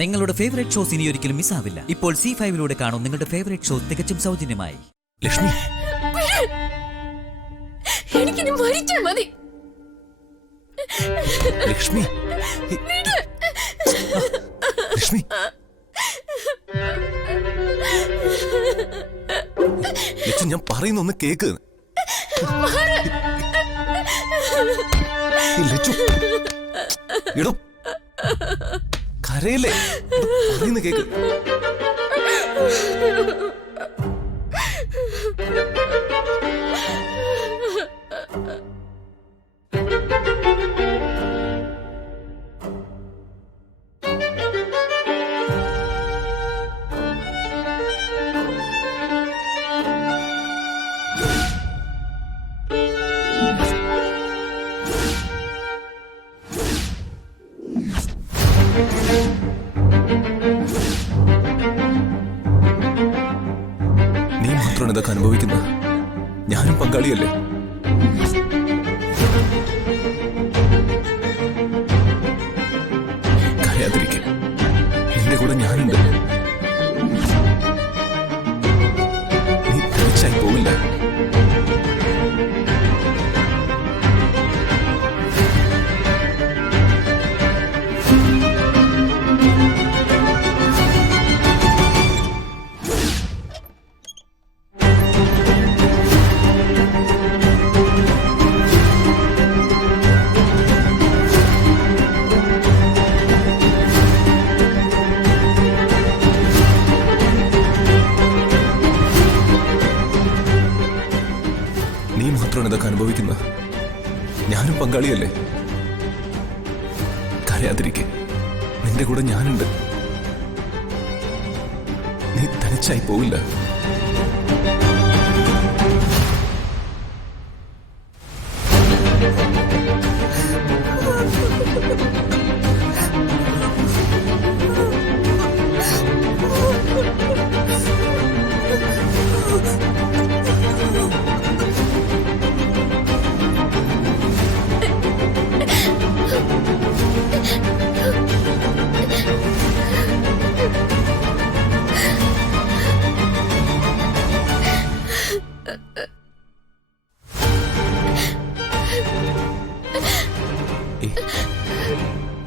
നിങ്ങളുടെ favourite shows ഇനി ഒരിക്കലും മിസ്സാവില്ല. ഇപ്പോൾ C5 കാണും നിങ്ങളുടെ ഫേവറേറ്റ് ഷോ തികച്ചും സൗജന്യമായി. ലക്ഷ്മി, എനിക്കിനി മരിച്ചാ മതി. ലക്ഷ്മി, ലക്ഷ്മി, ലക്ഷ്മി, ഞാൻ പറയുന്നൊന്ന് കേക്ക്. ലച്ചു, ഇടോ കരയല്ലേ, പറയുന്ന കേക്ക്. നീ മാത്രമാണ് ഇതൊക്കെ അനുഭവിക്കുന്നത്. ഞാനും പങ്കാളിയല്ലേ. കരയാതിരിക്കും, നിന്റെ കൂടെ ഞാനുണ്ട്. നീ തനിച്ചായി പോവില്ല. നീ മാത്രമാണ് ഇതൊക്കെ അനുഭവിക്കുന്നത്. ഞാനും പങ്കാളിയല്ലേ. കരയാതിരിക്കെ, നിന്റെ കൂടെ ഞാനുണ്ട്. നീ തനിച്ചായി പോവില്ല.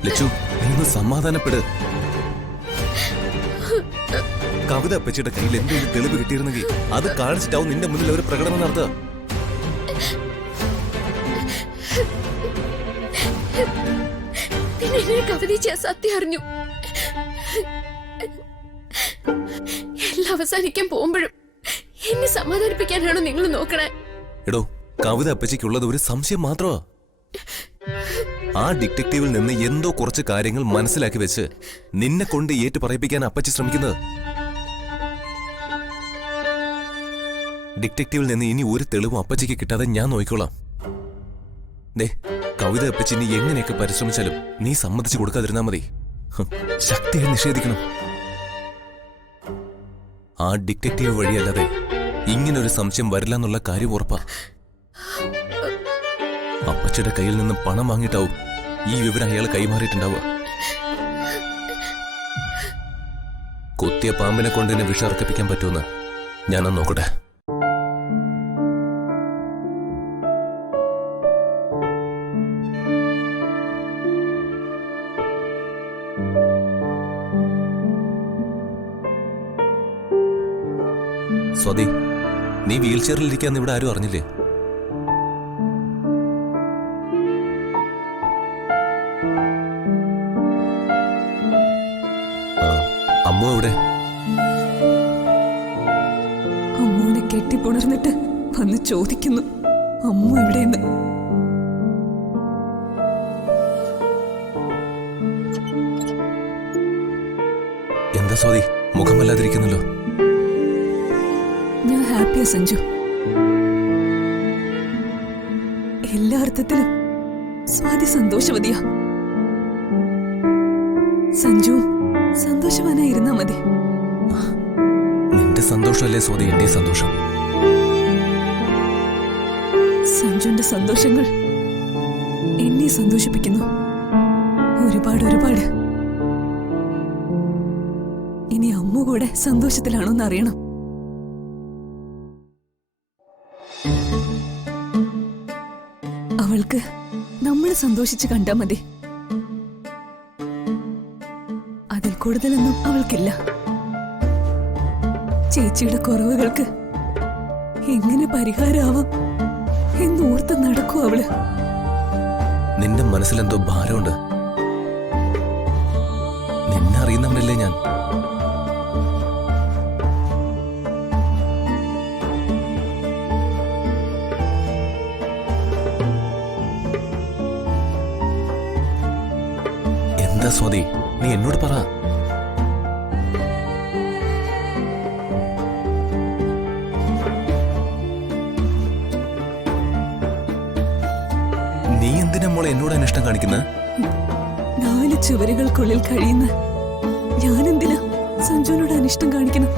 ലച്ചു, നീ ഒന്ന് സമാധാനപ്പെട്. കവിത അപ്പച്ചിയുടെ കയ്യിൽ എന്തെങ്കിലും തെളിവ് കിട്ടിയിരുന്നെങ്കിൽ അത് കാണിച്ചിട്ടാവും നിന്റെ മുന്നിൽ ഒരു പ്രകടനം നടത്തുക. കവിത സത്യം അറിഞ്ഞു. എല്ലാം അവസാനിക്കാൻ പോകുമ്പോഴും എന്നെ സമാധാനിപ്പിക്കാനാണോ നിങ്ങൾ നോക്കണേ? എടോ, കവിത അപ്പച്ചിക്കുള്ളത് ഒരു സംശയം മാത്രമാ. ആ ഡിറ്റക്റ്റീവിൽ നിന്ന് എന്തോ കുറച്ച് കാര്യങ്ങൾ മനസ്സിലാക്കി വെച്ച് നിന്നെ കൊണ്ട് ഏറ്റു പറയിപ്പിക്കാൻ അപ്പച്ചി ശ്രമിക്കുന്നത്. ഡിറ്റക്റ്റീവിൽ നിന്ന് ഇനി ഒരു തെളിവും അപ്പച്ചിക്ക് കിട്ടാതെ ഞാൻ നോക്കിക്കോളാം. ദേ, കവിത അപ്പച്ചി നീ എങ്ങനെയൊക്കെ പരിശ്രമിച്ചാലും നീ സമ്മതിച്ചു കൊടുക്കാതിരുന്നാ മതി. ശക്തിയെ നിഷേധിക്കണം. ആ ഡിറ്റക്റ്റീവ് വഴിയല്ലാതെ ഇങ്ങനൊരു സംശയം വരില്ല എന്നുള്ള കാര്യം ഉറപ്പാ. അപ്പച്ചിയുടെ കയ്യിൽ നിന്ന് പണം വാങ്ങിയിട്ടാവും ഈ വിവരം അയാൾ കൈമാറിയിട്ടുണ്ടാവുക. കൊത്തിയ പാമ്പിനെ കൊണ്ട് എന്നെ വിഷർക്കിപ്പിക്കാൻ പറ്റുമെന്ന് ഞാനൊന്ന് നോക്കട്ടെ. സ്വാതി, നീ വീൽ ചെയറിലിരിക്കാന്ന് ഇവിടെ ആരും അറിഞ്ഞില്ലേ? അമ്മ എവിടെ? അമ്മൂനെ കെട്ടിപ്പുണർന്നിട്ട് വന്ന് ചോദിക്കുന്നു അമ്മ എവിടെയെന്ന്. എന്താ സ്വാതി, മുഖമല്ലാതിരിക്കുന്നല്ലോ. ഞാൻ ഹാപ്പിയാ സഞ്ജു. എല്ലാ അർത്ഥത്തിലും സ്വാതി സന്തോഷവതിയാ. സഞ്ജു സന്തോഷവാനായിരുന്നാ മതി. നിന്റെ സന്തോഷമല്ലേ സ്വാതി എന്റെ സന്തോഷം. സഞ്ജുവിന്റെ സന്തോഷങ്ങൾ എന്നെ സന്തോഷിപ്പിക്കുന്നു. ഒരുപാട് ഒരുപാട്. അമ്മ കൂടെ സന്തോഷത്തിലാണോ എന്ന് അറിയണം. അവൾക്ക് നമ്മൾ സന്തോഷിച്ച് കണ്ടാ മതി. അതിൽ കൂടുതലൊന്നും അവൾക്കില്ല. ചേച്ചിയുടെ കുറവുകൾക്ക് എങ്ങനെ പരിഹാരമാവാം എന്നോർത്ത് നടക്കൂ അവള്. നിന്റെ മനസ്സിലെന്തോ ഭാരമുണ്ട്. നിന്നെ അറിയുന്നവനല്ലേ ഞാൻ. എന്താ സ്വാതി, നീ എന്നോട് പറ. നീ എന്തിനാ മോളെ എന്നോട് അനിഷ്ടം കാണിക്കുന്നത്? 4 ചുവരുകൾക്കുള്ളിൽ കഴിയുന്ന ഞാനെന്തിനാ സഞ്ജുവിനോട് അനിഷ്ടം കാണിക്കണം?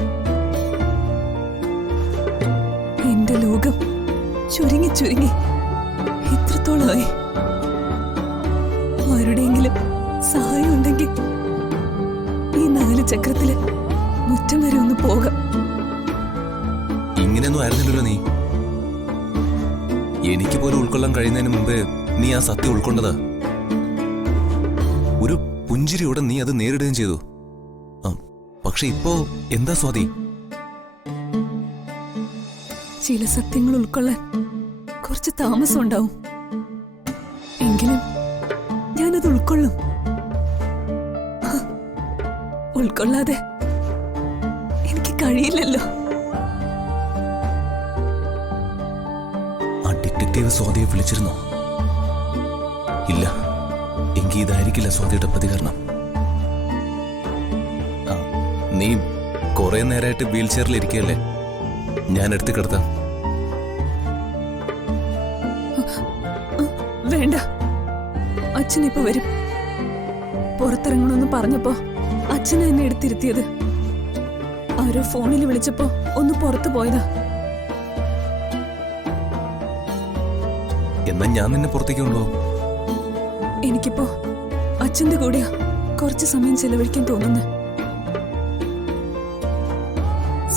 എന്റെ ലോകം ചുരുങ്ങി ചുരുങ്ങി എത്രത്തോളമായി. ആരുടെയെങ്കിലും സഹായം ഉണ്ടെങ്കിൽ ഈ 4 ചക്രത്തില് മുറ്റം വരെ ഒന്ന് പോകാം. ഇങ്ങനെയൊന്നും ആയിരുന്നില്ലല്ലോ നീ. എനിക്ക് പോലും ഉൾക്കൊള്ളാൻ കഴിയുന്നതിന് മുമ്പേ നീ ആ സത്യം ഉൾക്കൊണ്ടതാ. ഒരു പുഞ്ചിരിയോടെ നീ അത് നേരിടുകയും ചെയ്തു. പക്ഷെ ഇപ്പോ എന്താ സ്വാതി? ചില സത്യങ്ങൾ ഉൾക്കൊള്ളാൻ കുറച്ച് താമസം ഉണ്ടാവും. എങ്കിലും ഞാനത് ഉൾക്കൊള്ളും. ഉൾക്കൊള്ളാതെ എനിക്ക് കഴിയില്ലല്ലോ. ആ ഡിറ്റക്റ്റീവ് സ്വാതിയെ വിളിച്ചിരുന്നോ? ഇല്ല. എങ്കിൽ ഇതായിരിക്കില്ല സ്വാതിയുടെ പ്രതികരണം. നീ കുറെ നേരമായിട്ട് വീൽ ചെയറിൽ ഇരിക്കുകയല്ലേ? ഞാൻ എടുത്ത് കിടത്താം. വേണ്ട, അച്ഛനിപ്പോ വരും. പുറത്തിറങ്ങണമെന്ന് പറഞ്ഞപ്പോ അച്ഛനെ എന്നെ എടുത്തിരുത്തിയത്. ആരോ ഫോണിൽ വിളിച്ചപ്പോ ഒന്ന് പുറത്തു പോയതാ. എന്നാ ഞാൻ നിന്നെ പുറത്തേക്ക് കൊണ്ടുപോകും. എനിക്കിപ്പോ അച്ഛന്റെ കൂടെയാ കുറച്ച് സമയം ചെലവഴിക്കാൻ തോന്നുന്നു.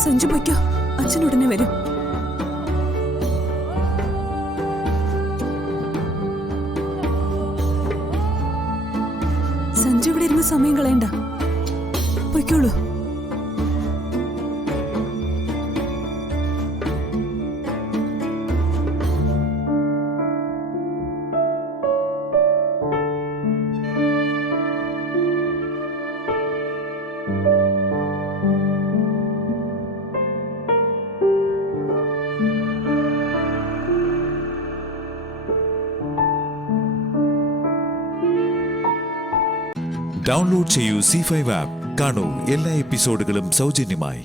സഞ്ജു പൊയ്ക്കോ, അച്ഛൻ ഉടനെ വരും. സഞ്ജു ഇവിടെ ഇരുന്ന് സമയം കളയണ്ട, പൊയ്ക്കോളൂ. ഡൗൺലോഡ് ചെയ്യൂ C5 ആപ്പ്. കാണൂ എല്ലാ എപ്പിസോഡുകളും സൗജന്യമായി.